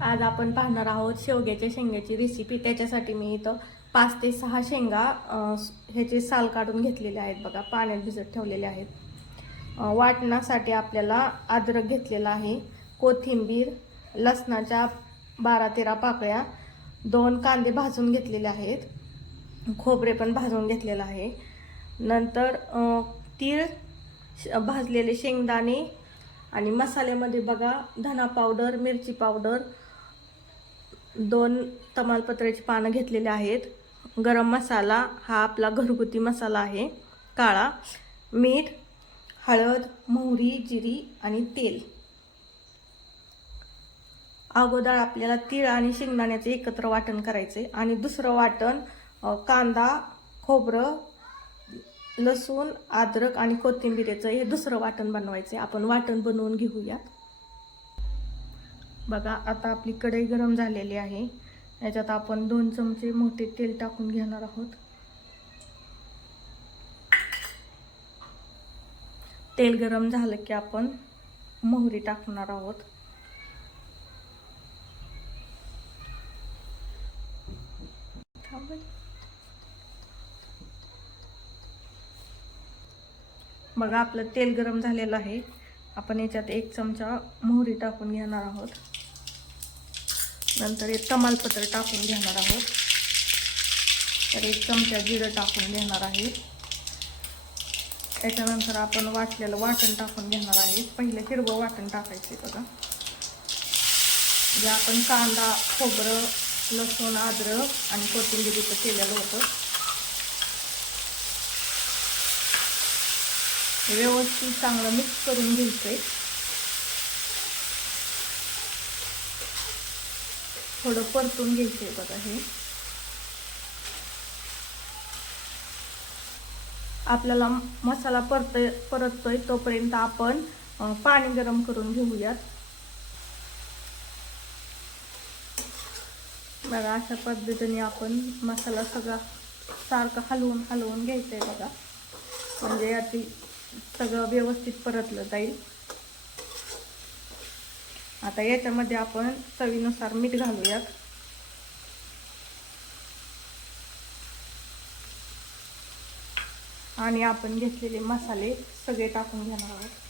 आज आपण पाहणार आहोत शेवग्याच्या शेंगाची रेसिपी। त्याच्यासाठी मी इथं 5 ते 6 शेंगा ह्याचे साल काढून घेतलेले आहेत बघा, पाण्यात भिजत ठेवलेले आहेत। वाटणासाठी आपल्याला अद्रक घेतलेला आहे, कोथिंबीर, लसणाच्या 12-13 पाकळ्या, 2 कांदे भाजून घेतलेले आहेत, खोबरे पण भाजून घेतलेलं आहे। नंतर तीळ, भाजलेले शेंगदाणे आणि मसाल्यामध्ये बघा धना पावडर, मिरची पावडर, 2 तमालपत्राची पानं घेतलेले आहेत। गरम मसाला हा आपला घरगुती मसाला आहे काळा, मीठ, हळद, मोहरी, जिरी आणि तेल। अगोदर आपल्याला तीळ आणि शेंगदाण्याचे एकत्र वाटण करायचे आणि दुसरं वाटण कांदा, खोबरं, लसूण, अद्रक आणि कोथिंबीरेचं हे दुसरं वाटण बनवायचे। आपण वाटण बनवून घेऊयात। बघा आता आपली कढई गरम झालेली आहे, याच्यात आपण 2 चमचे मोठे तेल टाकून घेणार आहोत। तेल गरम झालं की आपण मोहरी टाकणार आहोत। बघा आपलं तेल गरम झालेलं आहे, आपण याच्यात 1 चमचा मोहरी टाकून घेणार आहोत। नंतर एक तमालपत्र टाकून घेणार आहोत, तर 1 चमचा जिरं टाकून घेणार आहे। त्याच्यानंतर आपण वाटलेलं वाटण टाकून घेणार आहे। पहिले हिरवं वाटण टाकायचे बघा, जे आपण कांदा, खोबरं, लसूण, अद्रक आणि कोथिंबीरीचं केलेलं होतं। व्यवस्थित चांगलं मिक्स करून घ्यायचंय। थोडं परतून घ्यायचंय बघा। हे आपल्याला मसाला परततोय तोपर्यंत आपण पाणी गरम करून घेऊयात। बघा अशा पद्धतीने आपण मसाला सगळा सारखं हलवून घ्यायचंय बघा, म्हणजे याची सगळं व्यवस्थित परतलं जाईल। आता याच्यामध्ये आपण चवीनुसार मीठ घालूयात आणि आपण घेतलेले मसाले सगळे टाकून घेणार आहोत।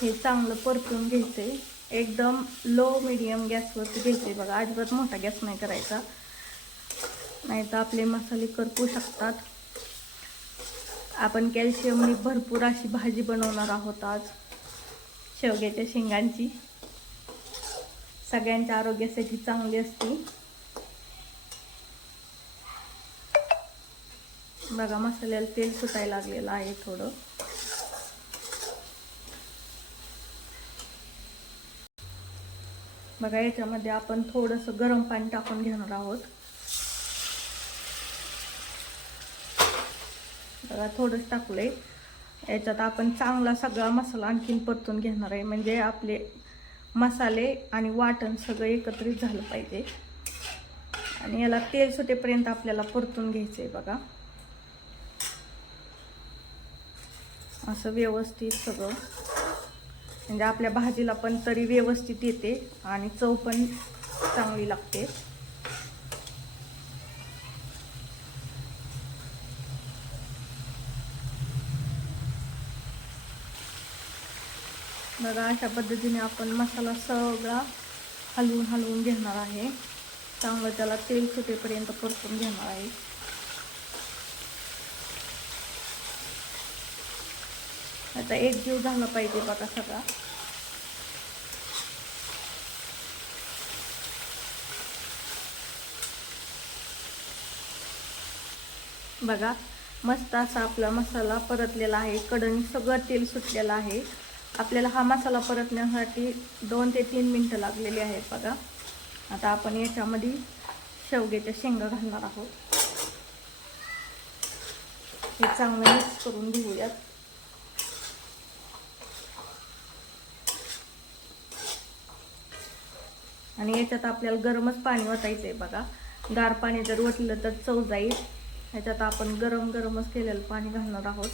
हे चांगलं परतून घ्यायचंय, एकदम लो मीडियम गॅसवरती घ्यायचंय बघा। अजिबात मोठा गॅस नाही करायचा, नाही तर आपले मसाले करपू शकतात। आपण कॅल्शियमनी भरपूर अशी भाजी बनवणार आहोत आज, शेवग्याच्या शेंगांची। सगळ्यांच्या आरोग्यासाठी चांगली असते। बघा मसाल्याला तेल सुटायला लागलेलं आहे थोडं। बघा याच्यामध्ये आपण थोडंसं गरम पाणी टाकून घेणार आहोत। बघा थोडंच टाकलंय। याच्यात आपण चांगला सगळा मसाला आणखीन परतून घेणार आहे, म्हणजे आपले मसाले आणि वाटण सगळं एकत्रित झालं पाहिजे आणि याला तेल सुटेपर्यंत आपल्याला परतून घ्यायचंय बघा। असं व्यवस्थित सगळं, म्हणजे आपल्या भाजीला पण तरी व्यवस्थित येते आणि चव पण चांगली लागते। बघा अशा पद्धतीने आपण मसाला सगळा हलवून घेणार आहे। चांगलं त्याला तेल सुटेपर्यंत परतून घेणार आहे। आता एकजीव झाला पाहिजे बघा सगळा। बघा मस्त असा आपला मसाला परतलेला आहे, कढईने सगळं तेल सुटलेलं आहे। आपल्याला हा मसाला परतण्यासाठी 2 ते 3 मिनिटं लागलेली आहेत बघा। आता आपण याच्यामध्ये शेवग्याच्या शेंगा घालणार आहोत। हे चांगलं मिक्स करून घेऊयात। आणि याच्यात आपल्याला गरमच पाणी ओतायचंय बघा। गार पाणी जर ओतलं तर चव जाईल. ह्याच्यात आपण गरम गरमच केलेलं पाणी घालणार आहोत.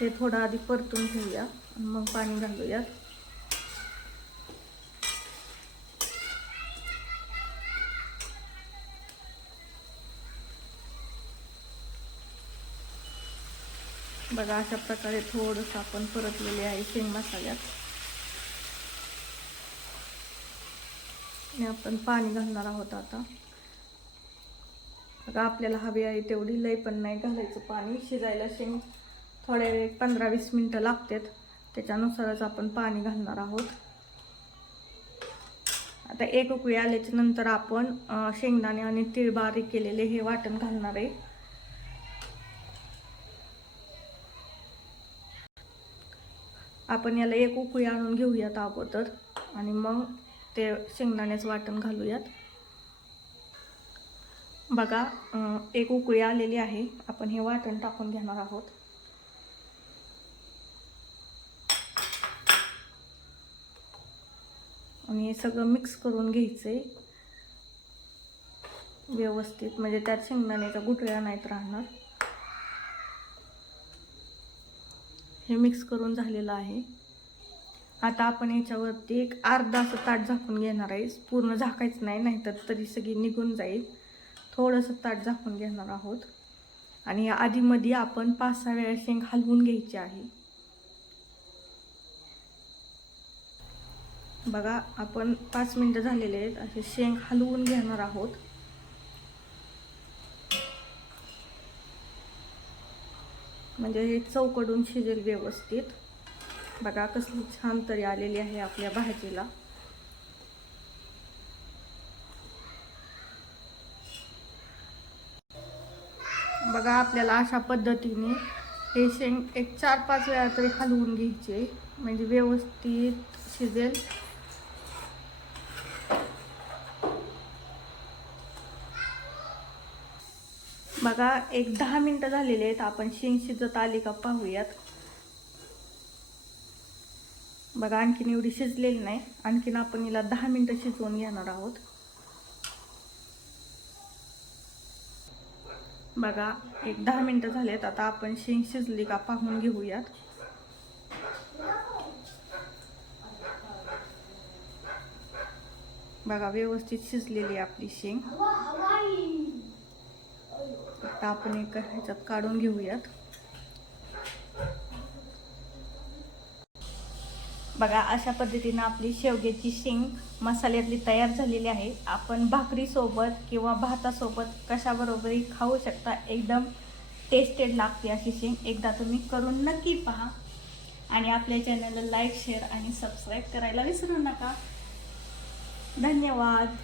हे थोडं आधी परतून घेऊया आणि मग पाणी घालूयात. बघा अशा प्रकारे थोडंसं आपण परतलेले आहे शेंग मसाल्यात. आणि आपण पाणी घालणार आहोत आता. बघा आपल्याला हवी आहे तेवढी, लई पण नाही घालायचं पाणी. शिजायला शेंग थोड्या वेळ 15-20 मिनटं लागतात, त्याच्यानुसारच आपण पाणी घालणार आहोत. आता एक उकळी आल्याच्या नंतर आपण शेंगदाणे आणि तीळ बारीक केलेले हे वाटण घालणार आहे. आपण याला एक उकळी आणून घेऊयात अगोदर आणि मग ते शेंगदाण्याचं वाटण घालूयात. बघा एक उकळी आलेली आहे. आपण हे वाटण टाकून घेणार आहोत. आणि हे सगळं मिक्स करून घ्यायचंय व्यवस्थित, म्हणजे त्यात शेंगदाण्याच्या गुठळ्या नाहीत राहणार. हे मिक्स करून झालेलं आहे. आता आपण याच्यावरती एक अर्धा असं ताट झाकून घेणार आहे. पूर्ण झाकायचं नाही, नाहीतर तरी सगळी निघून जाईल. थोडंसं ताट झाकून घेणार आहोत. आणि या आधीमध्ये आपण 5-6 वेळा शेंग हलवून घ्यायची आहे. बघा आपण 5 मिनिटं झालेले आहेत. असे शेंग हलवून घेणार आहोत. म्हणजे हे चौकडून शिजेल व्यवस्थित. बघा कसली छान तरी आलेली आहे आपल्या भाजीला. बघा आपल्याला अशा पद्धतीने हे शेंग एक 4-5 वेळा तरी हलवून घ्यायचे, म्हणजे व्यवस्थित शिजेल. बघा एक 10 मिनिटं झालेले आहेत. आपण शेंग शिजत आली का पाहूयात. बघा आणखीन एवढी शिजलेली नाही. आणखीन आपण हिला 10 मिनिटं शिजवून घेणार आहोत. बघा एक 10 मिनिटं झालेत. आता आपण शेंग शिजली का पाहून घेऊयात. बघा व्यवस्थित शिजलेली आपली शेंग. आता आपण एका ह्याच्यात काढून घेऊयात. बघा अशा पद्धतीने आपली शेवग्याची शेंग मसाल्यातली तयार झालेली आहे. आपण भाकरीसोबत किंवा भातासोबत कशाबरोबरही खाऊ शकता. एकदम टेस्टेड लागते अशी शेंग. एकदा तुम्ही करून नक्की पहा. आणि आपल्या चॅनलला लाईक, शेअर आणि सबस्क्राईब करायला विसरू नका. धन्यवाद.